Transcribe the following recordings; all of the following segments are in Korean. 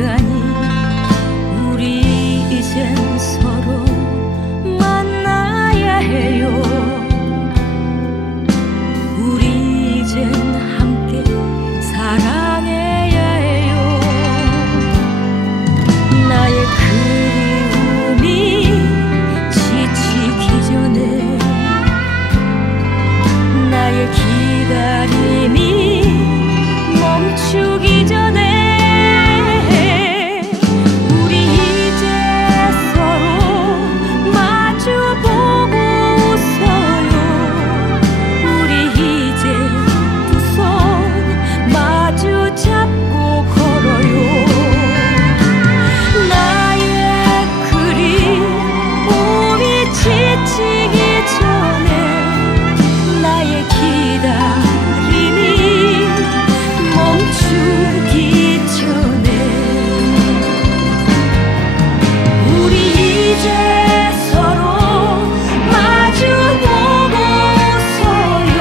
시간이 우리 이젠 서로 만나야 해요. 우리 이젠 함께 사랑해야 해요. 나의 그리움이 지치기 전에 나의 기다림이 멈추기 전에 우리 이제 서로 마주보고 웃어요. 우리 이제 두 손 마주 잡고 걸어요. 나의 그리움이 지치기 전에 나의 기다림이 멈추기 전에 우리 이제 서로 마주보고 웃어요.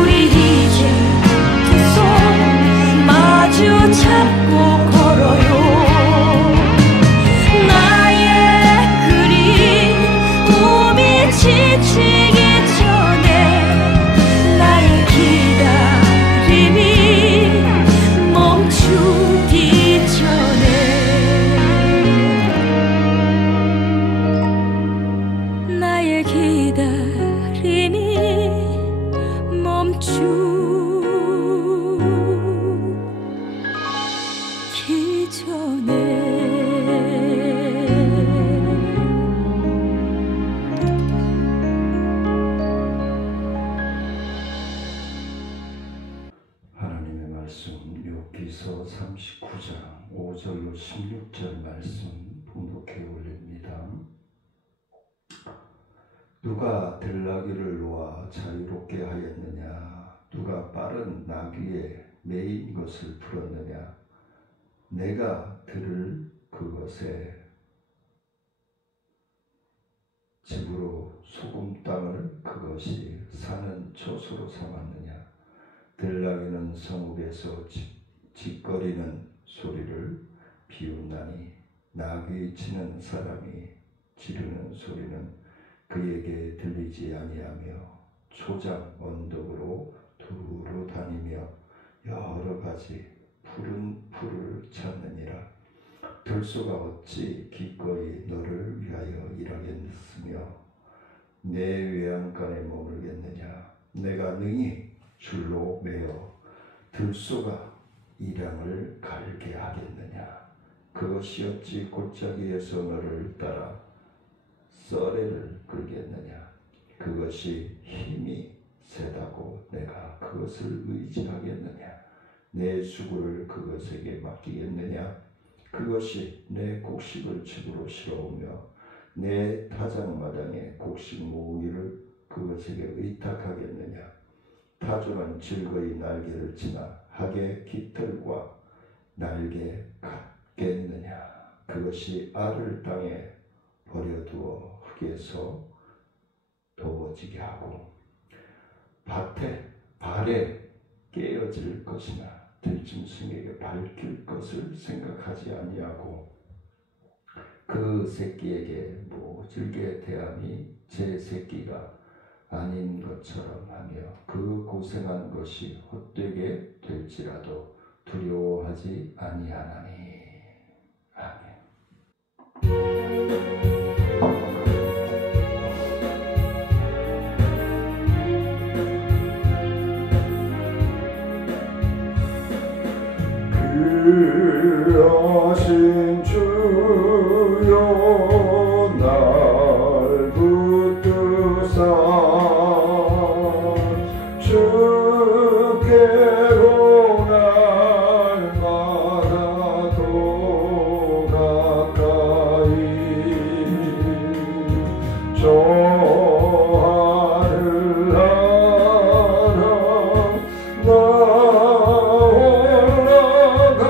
우리 이제 두 손 마주 잡고 걸어요. 나의 그리움이 지치기 전에 나의 기다림이 멈추기 전에 나의 기다림이 멈추기 전에 하나님의 말씀 욥기서 39장 5절로 16절 말씀 봉독해 올립니다. 누가 들나귀를 놓아 자유롭게 하였느냐? 누가 빠른 나귀에 매인 것을 풀었느냐? 내가 들을 그것에 집으로 소금 땅을 그것이 사는 초소로 삼았느냐? 들나귀는 성읍에서 짓거리는 소리를 비웃나니 나귀 치는 사람이 지르는 소리는 그에게 들리지 아니하며 초장 언덕으로 두루 다니며 여러 가지 푸른 풀을 찾느니라. 들소가 어찌 기꺼이 너를 위하여 일하겠으며 내 외양간에 머물겠느냐? 내가 능히 줄로 매어 들소가 이량을 갈게 하겠느냐? 그것이 어찌 골짜기에서 너를 따라 썰애를 끌겠느냐? 그것이 힘이 세다고 내가 그것을 의지하겠느냐? 내 수고를 그것에게 맡기겠느냐? 그것이 내 곡식을 집으로 실어오며 내 타작마당에 곡식 모으기를 그것에게 의탁하겠느냐? 타조는 즐거이 날개를 치나 학의 깃털과 날개 같겠느냐? 그것이 알을 땅에 버려두어 흙에서 더워지게 하고 발에 깨어질 것이나 들짐승에게 밟힐 것을 생각하지 아니하고 그 새끼에게 모질게 대함이 제 새끼가 아닌 것처럼 하며 그 고생한 것이 헛되게 될지라도 두려워하지 아니하나니. 아멘. 그러신 주여 날 붙드사 주께로 날마다 더 가까이 저 하늘 나라 나 올라가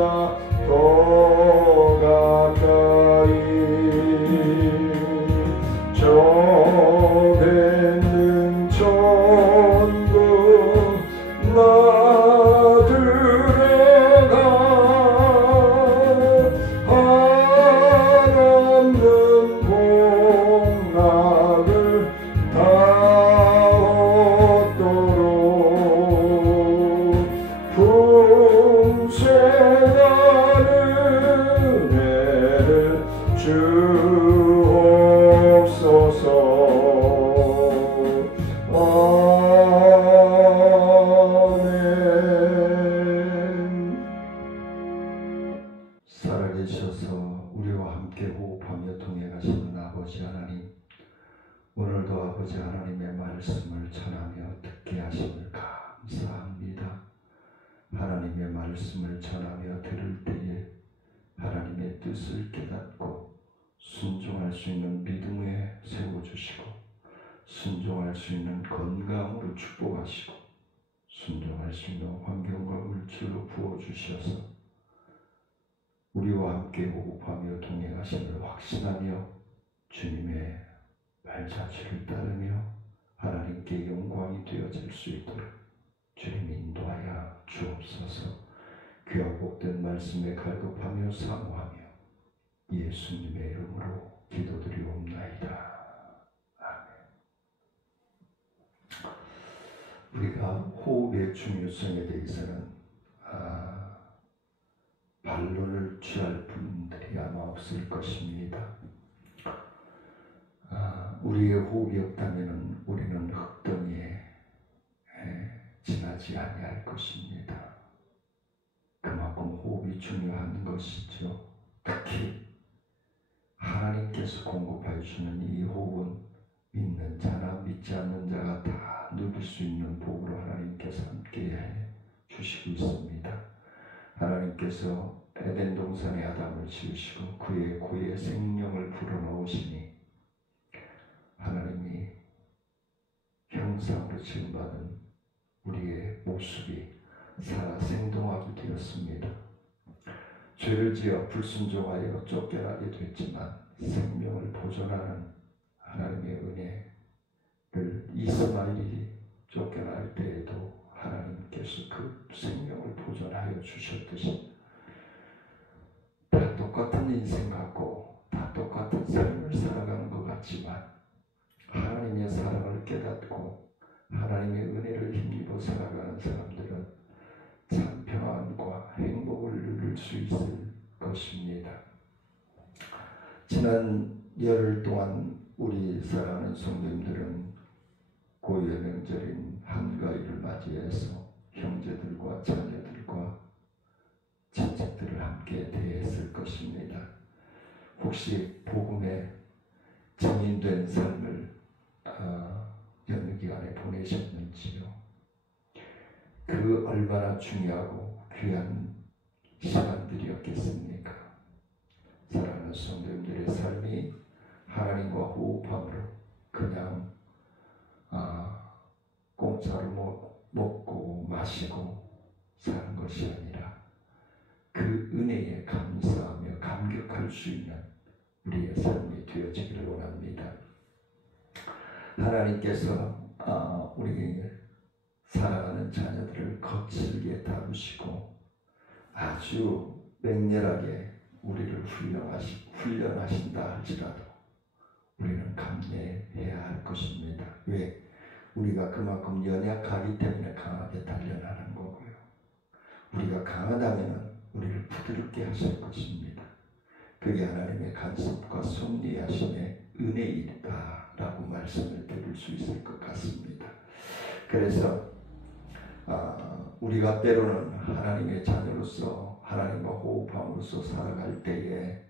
나보다 더 가까이 저 천국 나 들어가 한없는 복락을 다 얻도록 풍성한 은혜를 주옵소서. 살아계셔서 우리와 함께 호흡하며 동행하시는 아버지 하나님, 오늘도 아버지 하나님의 말씀을 전하며 듣게 하심을 감사합니다. 하나님의 말씀을 전하며 들을 때에 하나님의 뜻을 깨닫고 순종할 수 있는 믿음에 세워주시고, 순종할 수 있는 건강으로 축복하시고, 순종할 수 있는 환경과 물질로 부어주셔서 우리와 함께 호흡하며 동행하심을 확신하며 주님의 발자취를 따르며 하나님께 영광이 되어질 수 있도록 주님 인도하여 주옵소서. 귀하고 복된 말씀에 갈급하며 사모하며 예수님의 이름으로 기도드리옵나이다. 아멘. 우리가 호흡의 중요성에 대해서는 반론을 취할 분들이 아마 없을 것입니다. 우리의 호흡이 없다면 우리는 흙덩이에 지나지 아니할 것입니다. 그만큼 호흡이 중요한 것이죠. 특히 하나님께서 공급하여 주는 이 호흡은 믿는 자나 믿지 않는 자가 다 누릴 수 있는 복으로 하나님께서 함께해 주시고 있습니다. 하나님께서 에덴 동산에 아담을 지으시고 그의 코에 생명을 불어넣으시니 하나님이 형상으로 지음받은 우리의 모습이 살아 생동하게 되었습니다. 죄를 지어 불순종하여 쫓겨나게 됐지만 생명을 보존하는 하나님의 은혜를 이스마엘이 쫓겨날 때에도 하나님께서 그 생명을 보존하여 주셨듯이 다 똑같은 인생 같고 다 똑같은 삶을 살아가는 것 같지만 하나님의 사랑을 깨닫고 하나님의 은혜를 힘입어 살아가는 사람들은 참 평안과 행복을 누릴 수 있을 것입니다. 지난 열흘 동안 우리 사랑하는 성도님들은 고유의 명절인 한가위를 맞이해서 형제들과 자녀들과 친척들을 함께 대했을 것입니다. 혹시 복음에 증인된 삶을 여느 기간에 보내셨는지요? 그 얼마나 중요하고 귀한 시간들이었겠습니까? 사랑하는 성도님들의 삶이 하나님과 호흡함으로 그냥 공짜로 먹고 마시고 사는 것이 아니라 그 은혜에 감사하며 감격할 수 있는 우리의 삶이 되어지기를 원합니다. 하나님께서 우리 사랑하는 자녀들을 거칠게 다루시고 아주 맹렬하게 우리를 훈련하신다 할지라도 우리는 감내해야 할 것입니다. 왜? 우리가 그만큼 연약하기 때문에 강하게 단련하는 거고요. 우리가 강하다면 우리를 부드럽게 하실 것입니다. 그게 하나님의 간섭과 섭리하심의 은혜이다라고 말씀을 드릴 수 있을 것 같습니다. 그래서 우리가 때로는 하나님의 자녀로서 하나님과 호흡함으로써 살아갈 때에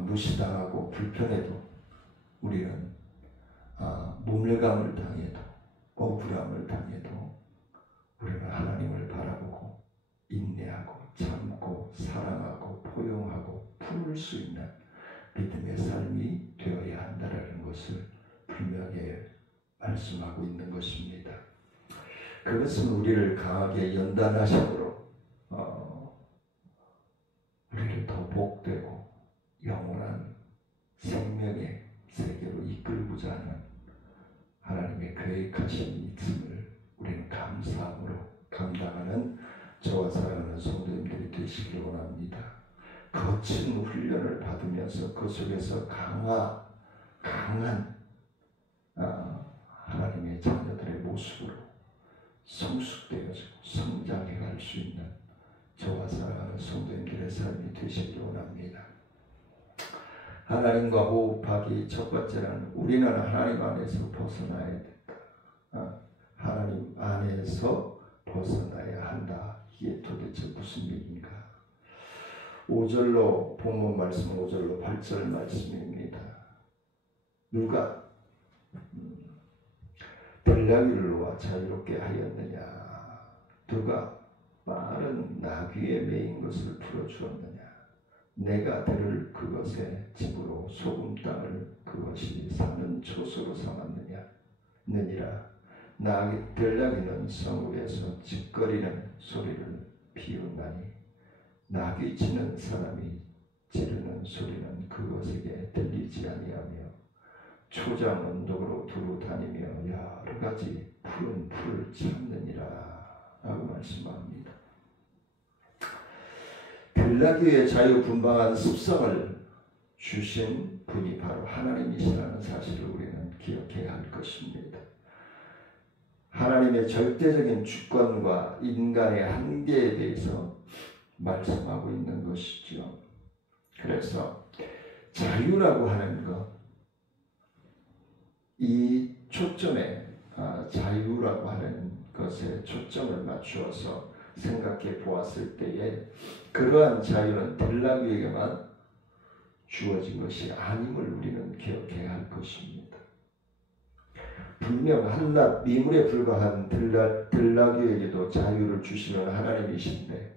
무시당하고 불편해도 우리는 모멸감을 당해도 억울함을 당해도 우리는 하나님을 바라보고 인내하고 참고 사랑하고 포용하고 품을 수 있는 믿음의 삶이 되어야 한다는 것을 분명히 말씀하고 있는 것입니다. 그것은 우리를 강하게 연단하심으로 생명의 세계로 이끌고자 하는 하나님의 계획하신 이씀을 우리는 감사함으로 감당하는 저와 사랑하는 성도님들이 되시길 원합니다. 거친 훈련을 받으면서 그 속에서 강한 하나님의 자녀들의 모습으로 성숙되어지고 성장해 갈 수 있는 저와 사랑하는 성도님들의 삶이 되시길 원합니다. 하나님과 호흡하기 첫 번째는 우리는 하나님 안에서 벗어나야 된다. 하나님 안에서 벗어나야 한다. 이게 도대체 무슨 얘기인가? 5절로 본문 말씀 5절로 8절 말씀입니다. 누가 들나귀를 놓아 자유롭게 하였느냐? 누가 빠른 나귀에 매인 것을 풀어주었느냐? 내가 들을 그것의 집으로 소금 땅을 그것이 사는 초소로 삼았느냐? 느니라. 들나귀는 성읍에서 찌꺼리는 소리를 피우나니 나귀 치는 사람이 지르는 소리는 그것에게 들리지 아니하며 초장 언덕으로 두루 다니며 여러 가지 푸른 풀을 참느니라 라고 말씀합니다. 들나귀의 자유분방한 습성을 주신 분이 바로 하나님이시라는 사실을 우리는 기억해야 할 것입니다. 하나님의 절대적인 주권과 인간의 한계에 대해서 말씀하고 있는 것이죠. 그래서 자유라고 하는 것, 이 초점에 자유라고 하는 것에 초점을 맞추어서 생각해 보았을 때에 그러한 자유는 들나귀에게만 주어진 것이 아님을 우리는 기억해야 할 것입니다. 분명 한낱 미물에 불과한 들나귀에게도 자유를 주시는 하나님이신데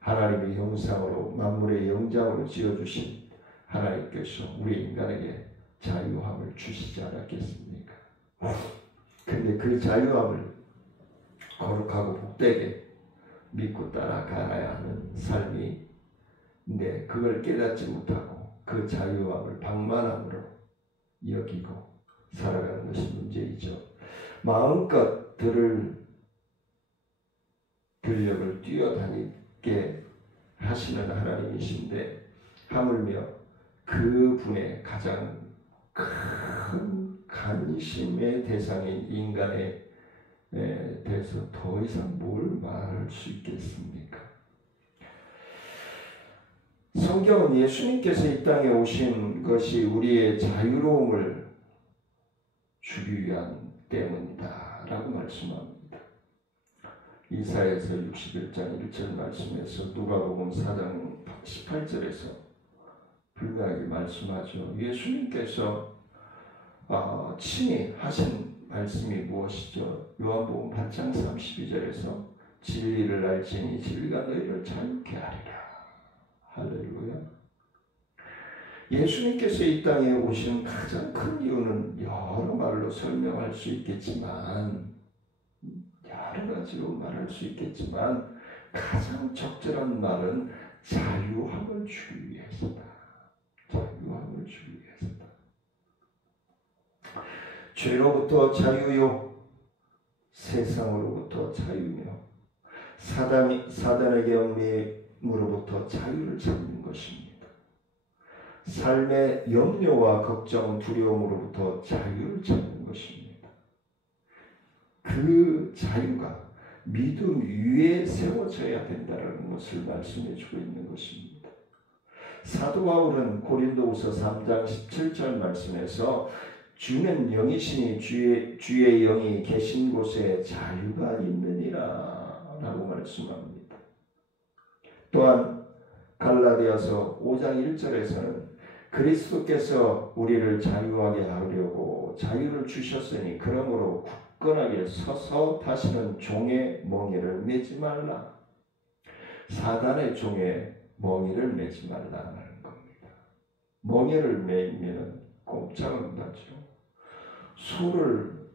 하나님의 형상으로 만물의 영장으로 지어주신 하나님께서 우리 인간에게 자유함을 주시지 않았겠습니까? 근데 그 자유함을 거룩하고 복되게 믿고 따라가야 하는 삶이 근데 그걸 깨닫지 못하고 그 자유함을 방만함으로 여기고 살아가는 것이 문제이죠. 마음껏 들력을 뛰어다니게 하시는 하나님이신데 하물며 그분의 가장 큰 관심의 대상인 인간에 대해서 더 이상 뭘 말할 수 있겠습니까? 성경은 예수님께서 이 땅에 오신 것이 우리의 자유로움을 주기 위한 때문이다 라고 말씀합니다. 이사야서 61장 1절 말씀에서 누가복음 4장 18절에서 분명하게 말씀하죠. 예수님께서 친히 하신 말씀이 무엇이죠? 요한복음 8장 32절에서 진리를 알지니 진리가 너희를 자유케 하리라. 할렐루야. 예수님께서 이 땅에 오신 가장 큰 이유는 여러 말로 설명할 수 있겠지만 여러 가지로 말할 수 있겠지만 가장 적절한 말은 자유함을 주기 위해서다. 자유함을 주기 위해서다. 죄로부터 자유요 세상으로부터 자유며 사단에게 얽매임으로부터 자유를 찾는 것입니다. 삶의 염려와 걱정, 두려움으로부터 자유를 찾는 것입니다. 그 자유가 믿음 위에 세워져야 된다는 것을 말씀해 주고 있는 것입니다. 사도 바울은 고린도후서 3장 17절 말씀에서 주는 영이시니 주의 영이 계신 곳에 자유가 있느니라 라고 말씀합니다. 또한 갈라디아서 5장 1절에서는 그리스도께서 우리를 자유하게 하려고 자유를 주셨으니 그러므로 굳건하게 서서 다시는 종의 멍에를 매지 말라. 사단의 종의 멍에를 매지 말라는 겁니다. 멍에를 매이면 꼼짝은 하죠. 소를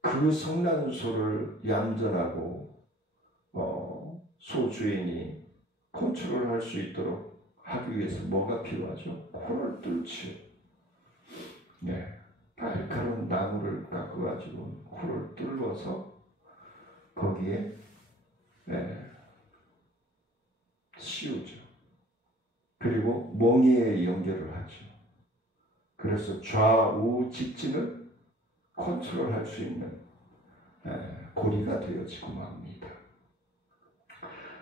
그 성난 소를 얌전하고 소 주인이 컨트롤할 수 있도록 하기 위해서 뭐가 필요하죠? 코를 뚫지요. 날카로운 나무를 깎아가지고 홀을 뚫어서 거기에 씌우죠. 그리고 멍이에 연결을 하죠. 그래서 좌우 직진을 컨트롤할 수 있는 고리가 되어지고 맙니다.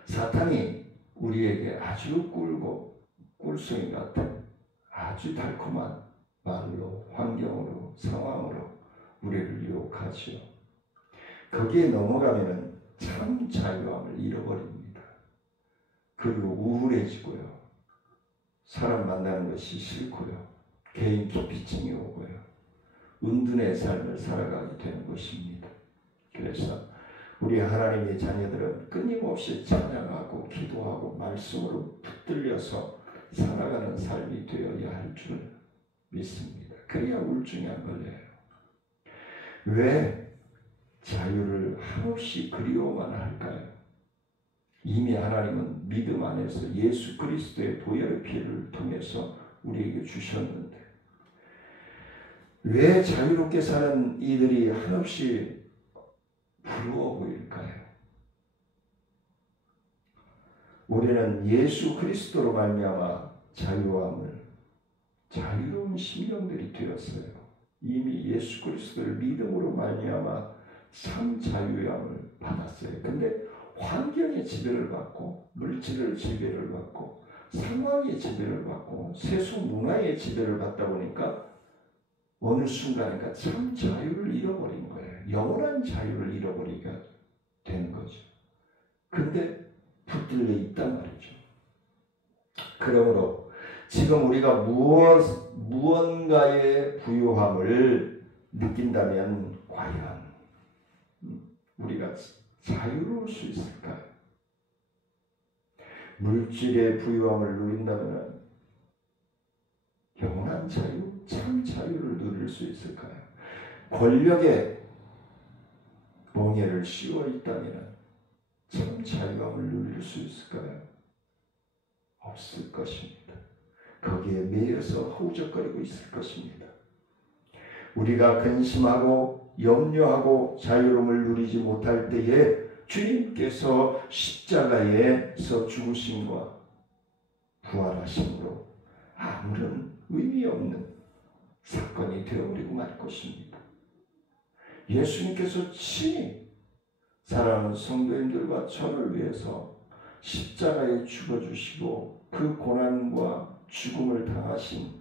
사탄이 우리에게 아주 꿀고 꿀송이 같은 아주 달콤한 말로, 환경으로, 상황으로 우리를 유혹하죠. 거기에 넘어가면은 참 자유함을 잃어버립니다. 그리고 우울해지고요. 사람 만나는 것이 싫고요. 개인 기피증이 오고요. 은둔의 삶을 살아가게 되는 것입니다. 그래서 우리 하나님의 자녀들은 끊임없이 찬양하고 기도하고 말씀으로 붙들려서 살아가는 삶이 되어야 할 줄 믿습니다. 그래야 우울증이 안 걸려요. 왜 자유를 한없이 그리워만 할까요? 이미 하나님은 믿음 안에서 예수 그리스도의 보혈의 피를 통해서 우리에게 주셨는데 왜 자유롭게 사는 이들이 한없이 부러워 보일까요? 우리는 예수 그리스도로 말미암아 자유로운 심령들이 되었어요. 이미 예수 그리스도를 믿음으로 말미암아 참 자유함을 받았어요. 근데 환경의 지배를 받고 물질의 지배를 받고 상황의 지배를 받고 세속 문화의 지배를 받다 보니까 어느 순간인가 참 자유를 잃어버린 거예요. 영원한 자유를 잃어버리게 되는 거죠. 근데 붙들려 있단 말이죠. 그러므로 지금 우리가 무언가의 부유함을 느낀다면 과연 우리가 자유로울 수 있을까요? 물질의 부유함을 누린다면 영원한 자유, 참 자유를 누릴 수 있을까요? 권력의 멍에를 씌워 있다면 참 자유함을 누릴 수 있을까요? 없을 것입니다. 거기에 매여서 허우적거리고 있을 것입니다. 우리가 근심하고 염려하고 자유로움을 누리지 못할 때에 주님께서 십자가에서 죽으심과 부활하심으로 아무런 의미 없는 사건이 되어버리고 말 것입니다. 예수님께서 친히 사랑하는 성도님들과 저를 위해서 십자가에 죽어주시고 그 고난과 죽음을 당하신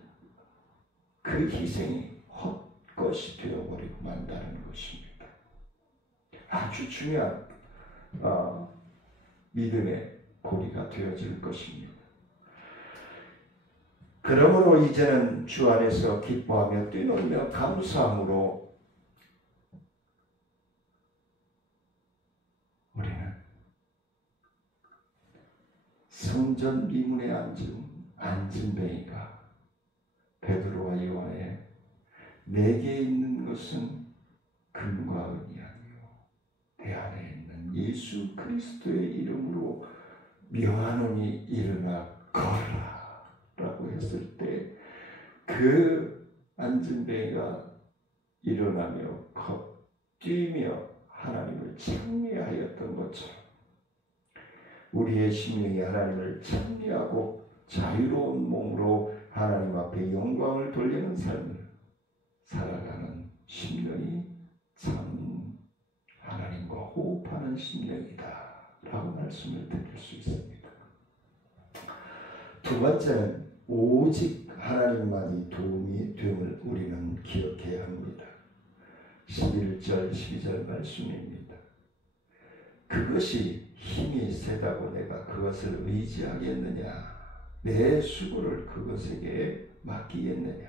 그 희생이 헛것이 되어버리고 만다는 것입니다. 아주 중요한 믿음의 고리가 되어질 것입니다. 그러므로 이제는 주 안에서 기뻐하며 뛰놀며 감사함으로 우리는 성전 미문에 앉은 뱅이가 베드로와 요한의 내게 있는 것은 금과 은이 아니요 내 안에 있는 예수 그리스도의 이름으로 명하노니 일어나 걸어라 라고 했을 때 그 앉은 뱅이가 일어나며 뛰며 하나님을 찬미하였던 것처럼 우리의 심령이 하나님을 찬미하고 자유로운 몸으로 하나님 앞에 영광을 돌리는 삶을 살아가는 심령이 참 하나님과 호흡하는 심령이다 라고 말씀을 드릴 수 있습니다. 두 번째는 오직 하나님만이 도움이 됨을 우리는 기억해야 합니다. 11절 12절 말씀입니다. 그것이 힘이 세다고 내가 그것을 의지하겠느냐? 내 수고를 그것에게 맡기겠느냐?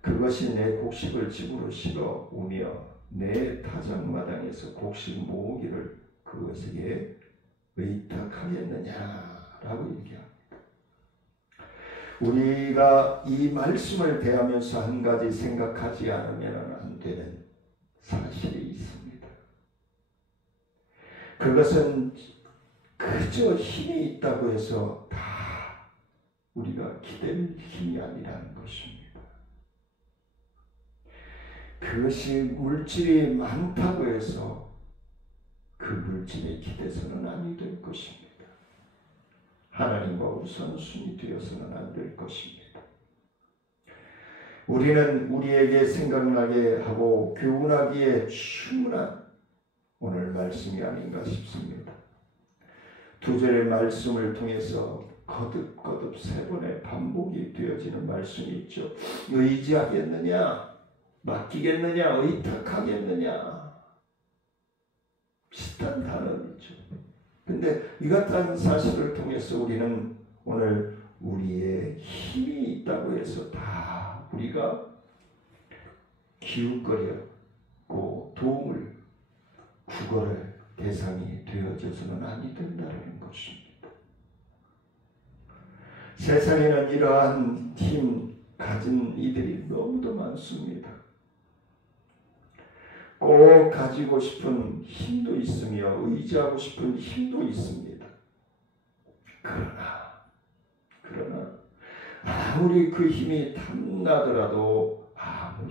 그것이 내 곡식을 집으로 실어 오며 내 타작마당에서 곡식 모으기를 그것에게 의탁하겠느냐라고 얘기합니다. 우리가 이 말씀을 대하면서 한 가지 생각하지 않으면 안 되는 사실이 있습니다. 그것은 그저 힘이 있다고 해서 다 우리가 기댈 힘이 아니라는 것입니다. 그것이 물질이 많다고 해서 그 물질에 기대서는 아니 될 것입니다. 하나님과 우선순위 되어서는 안 될 것입니다. 우리는 우리에게 생각나게 하고 교훈하기에 충분한 오늘 말씀이 아닌가 싶습니다. 두 절의 말씀을 통해서 거듭거듭 세 번의 반복이 되어지는 말씀이 있죠. 의지하겠느냐? 맡기겠느냐? 의탁하겠느냐? 비슷한 단어이죠. 근데 이 같은 사실을 통해서 우리는 오늘 우리의 힘이 있다고 해서 다 우리가 기웃거리고 도움을 구걸할 대상이 되어져서는 아니 된다는 것입니다. 세상에는 이러한 힘 가진 이들이 너무도 많습니다. 꼭 가지고 싶은 힘도 있으며 의지하고 싶은 힘도 있습니다. 그러나 아무리 그 힘이 탐나더라도 아무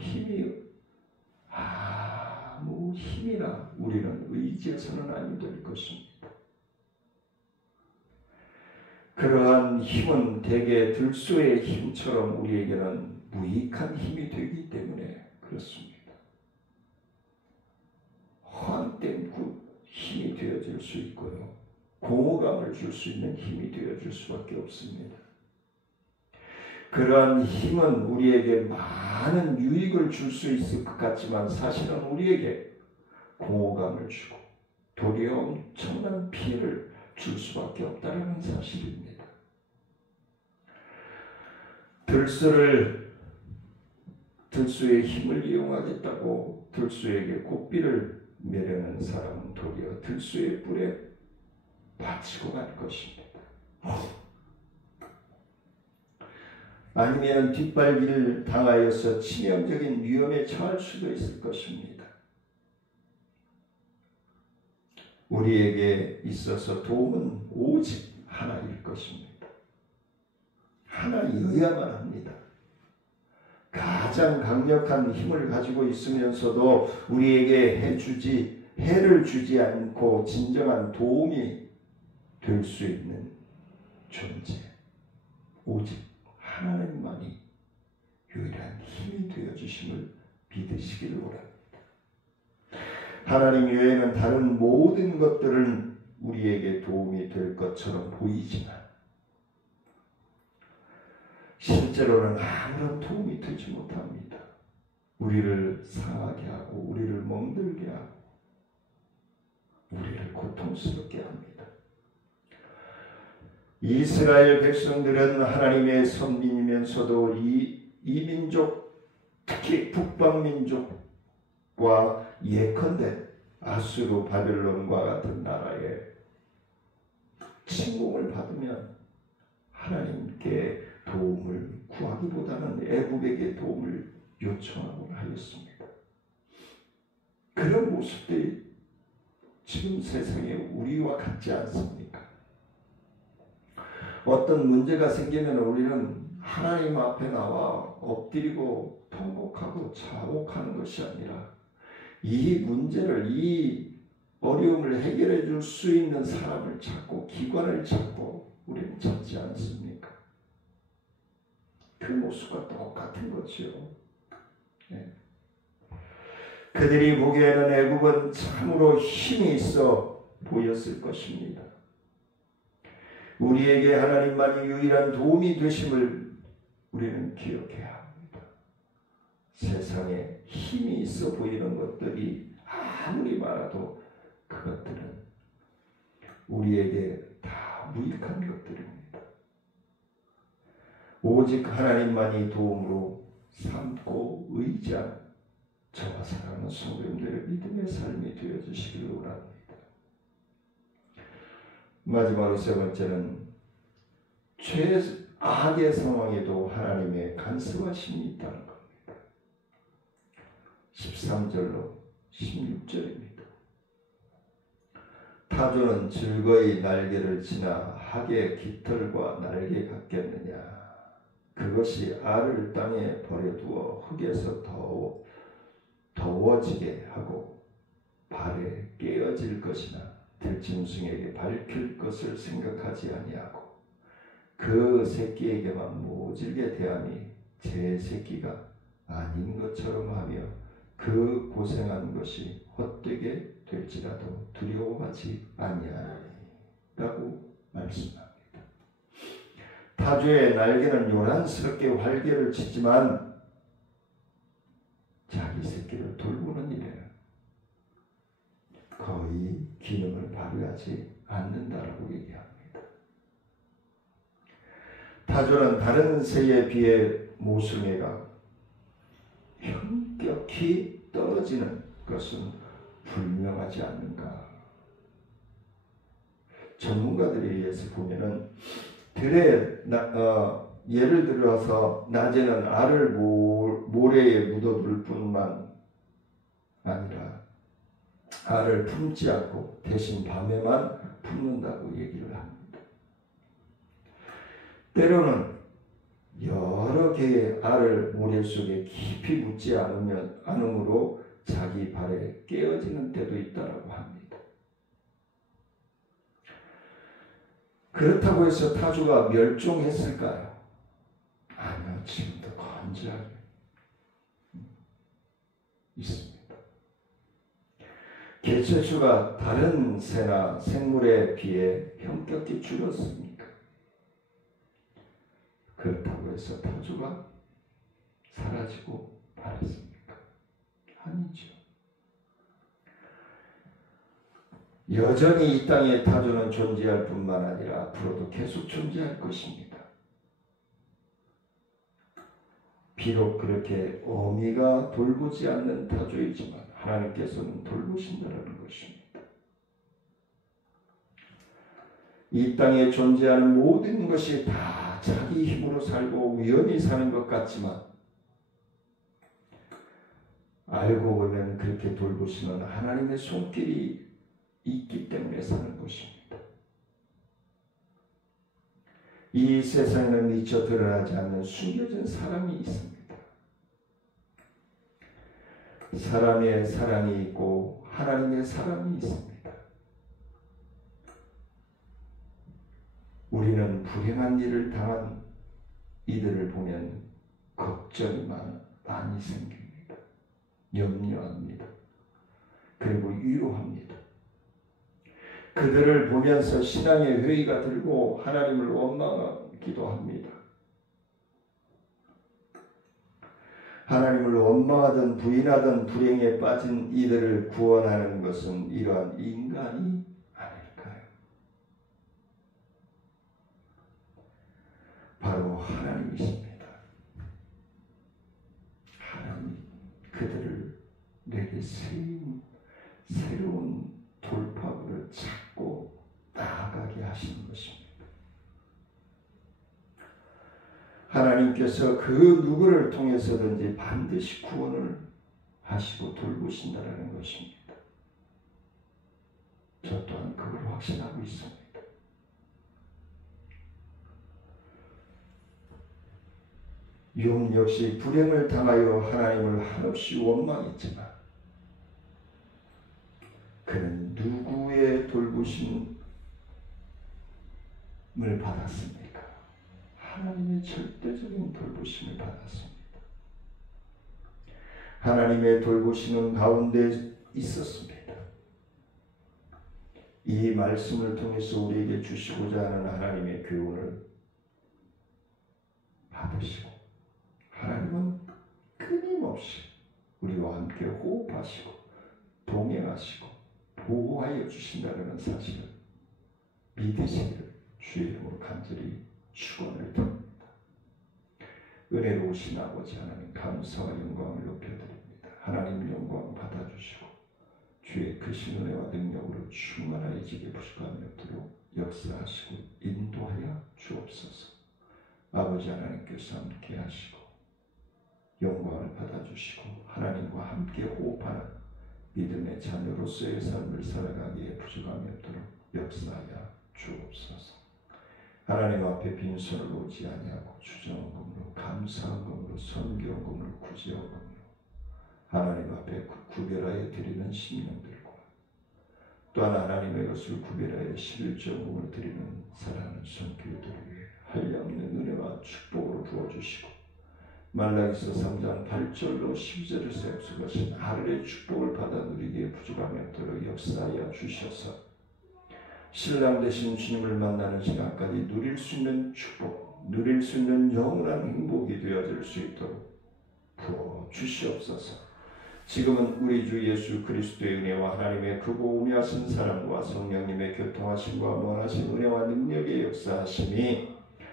힘이나 우리는 의지해서는 아니 될 것입니다. 그러한 힘은 대개 들소의 힘처럼 우리에게는 무익한 힘이 되기 때문에 그렇습니다. 헛된 힘이 되어질 수 있고요. 공허감을 줄 수 있는 힘이 되어질 수밖에 없습니다. 그러한 힘은 우리에게 많은 유익을 줄 수 있을 것 같지만 사실은 우리에게 공허감을 주고 도리어 엄청난 피해를 줄 수밖에 없다는 사실입니다. 들소의 힘을 이용하겠다고 들소에게 고삐를 매려는 사람은 도리어 들소의 뿔에 바치고 갈 것입니다. 아니면 뒷발기를 당하여서 치명적인 위험에 처할 수도 있을 것입니다. 우리에게 있어서 도움은 오직 하나일 것입니다. 하나여야만 합니다. 가장 강력한 힘을 가지고 있으면서도 우리에게 해를 주지 않고 진정한 도움이 될 수 있는 존재, 오직 하나님만이 유일한 힘이 되어주심을 믿으시기를 원합니다. 하나님 외에는 다른 모든 것들은 우리에게 도움이 될 것처럼 보이지만 실제로는 아무런 도움이 되지 못합니다. 우리를 상하게 하고 우리를 멍들게 하고 우리를 고통스럽게 합니다. 이스라엘 백성들은 하나님의 선민이면서도 이 민족, 특히 북방민족과 예컨대 아수르 바벨론과 같은 나라에 침공을 받으면 하나님께 도움을 구하기보다는 애굽에게 도움을 요청하고 하였습니다. 그런 모습들이 지금 세상에 우리와 같지 않습니까? 어떤 문제가 생기면 우리는 하나님 앞에 나와 엎드리고 통곡하고 자복하는 것이 아니라 이 문제를, 이 어려움을 해결해 줄 수 있는 사람을 찾고 기관을 찾고 우리는 찾지 않습니까? 그 모습과 똑같은 거죠. 네. 그들이 보기에는 애굽은 참으로 힘이 있어 보였을 것입니다. 우리에게 하나님만이 유일한 도움이 되심을 우리는 기억해야 합니다. 세상에 힘이 있어 보이는 것들이 아무리 많아도 그것들은 우리에게 다 무익한 것들입니다. 오직 하나님만이 도움으로 삼고 의지한 저와 사랑하는 성도님들의 믿음의 삶이 되어주시기를 원합니다. 마지막으로 세 번째는 최악의 상황에도 하나님의 간섭하심이 있다는 겁니다. 13절로 16절입니다. 타조는 즐거이 날개를 지나 학의 깃털과 날개 같겠느냐. 그것이 알을 땅에 버려두어 흙에서 더워지게 하고 발에 깨어질 것이나 들짐승에게 밟힐 것을 생각하지 아니하고 그 새끼에게만 모질게 대함이 제 새끼가 아닌 것처럼 하며 그 고생한 것이 헛되게 될지라도 두려워하지 아니하리라고 말씀합니다. 타조의 날개는 요란스럽게 활개를 치지만 자기 새끼를 돌보는 일에는 거의 기능을 발휘하지 않는다라고 얘기합니다. 타조는 다른 새에 비해 모성애가 현격히 떨어지는 것은 분명하지 않는가. 전문가들에 의해서 보면은 예를 들어서 낮에는 알을 모래에 묻어둘 뿐만 아니라 알을 품지 않고 대신 밤에만 품는다고 얘기를 합니다. 때로는 여러 개의 알을 모래 속에 깊이 묻지 않으므로 자기 발에 깨어지는 때도 있다라고 합니다. 그렇다고 해서 타조가 멸종했을까요? 아니요, 지금도 건재하게 있습니다. 개체수가 다른 새나 생물에 비해 현격히 줄었습니까? 그렇다고 해서 타조가 사라지고 말았습니까? 아니죠. 여전히 이 땅에 타조는 존재할 뿐만 아니라 앞으로도 계속 존재할 것입니다. 비록 그렇게 어미가 돌보지 않는 타조이지만 하나님께서는 돌보신다는 것입니다. 이 땅에 존재하는 모든 것이 다 자기 힘으로 살고 우연히 사는 것 같지만 알고 보면 그렇게 돌보시는 하나님의 손길이 있기 때문에 사는 것입니다. 이 세상에는 미처 드러나지 않는 숨겨진 사랑이 있습니다. 사람의 사랑이 있고 하나님의 사랑이 있습니다. 우리는 불행한 일을 당한 이들을 보면 걱정이 많이 생깁니다. 염려합니다. 그리고 위로합니다. 그들을 보면서 신앙의 회의가 들고 하나님을 원망하기도 합니다. 하나님을 원망하든 부인하든 불행에 빠진 이들을 구원하는 것은 이러한 인간이 아닐까요? 바로 하나님이십니다. 하나님 그들을 내게 새로운 돌파구를 찾고 나아가게 하시는 것입니다. 하나님께서 그 누구를 통해서든지 반드시 구원을 하시고 돌보신다는 것입니다. 저 또한 그걸 확신하고 있습니다. 욥 역시 불행을 당하여 하나님을 한없이 원망했지만 그는 누구의 돌보심을 받았습니까? 하나님의 절대적인 돌보심을 받았습니다. 하나님의 돌보시는 가운데 있었습니다. 이 말씀을 통해서 우리에게 주시고자 하는 하나님의 교훈을 받으시고 하나님은 끊임없이 우리와 함께 호흡하시고 동행하시고 보호하여 주신다는 사실을 믿으시기를 주의 이름으로 간절히 축원을 드립니다. 은혜로우신 아버지 하나님 감사와 영광을 높여드립니다. 하나님 영광 받아주시고 주의 크신 은혜와 능력으로 충만하여지게 부족함이 없도록 역사하시고 인도하여 주옵소서. 아버지 하나님께서 함께 하시고 영광을 받아주시고 하나님과 함께 호흡하는 믿음의 자녀로서의 삶을 살아가기에 부족함이 없도록 역사하여 주옵소서. 하나님 앞에 빈손을 오지 아니하고 주정한 것으로 감사한 것으로 섬겨온 것으로 구제한 것으로 하나님 앞에 구별하여 드리는 심령들과 또한 하나님의 것을 구별하여 11조금을 드리는 사랑하는 성교회들 위해 한량있는 은혜와 축복으로 부어주시고 말라기서 3장 8절로 10절에서 약속하신 하늘의 축복을 받아 누리기에 부족함이 없도록 역사하여 주셔서 신랑 되신 주님을 만나는 시간까지 누릴 수 있는 축복, 누릴 수 있는 영원한 행복이 되어질 수 있도록 부어 주시옵소서. 지금은 우리 주 예수 그리스도의 은혜와 하나님의 크고 우미하신 사랑과 성령님의 교통하심과 무한하신 은혜와 능력의 역사하심이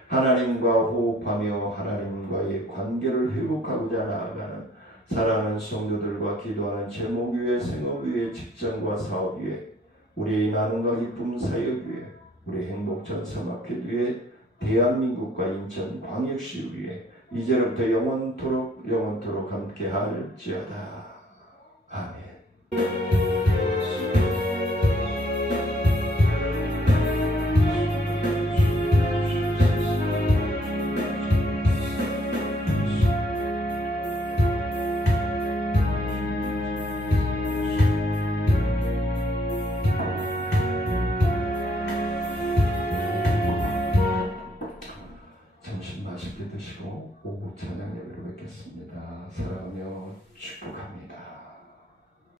하나님과 호흡하며 하나님과의 관계를 회복하고자 나아가는 사랑하는 성도들과 기도하는 제목 위에 생업 위에 직장과 사업 위에 우리의 나눔과 기쁨 사역 위에 우리 행복전 사마켓 위에 대한민국과 인천 광역시 위에 이제부터 영원토록 함께 할지어다. 아멘.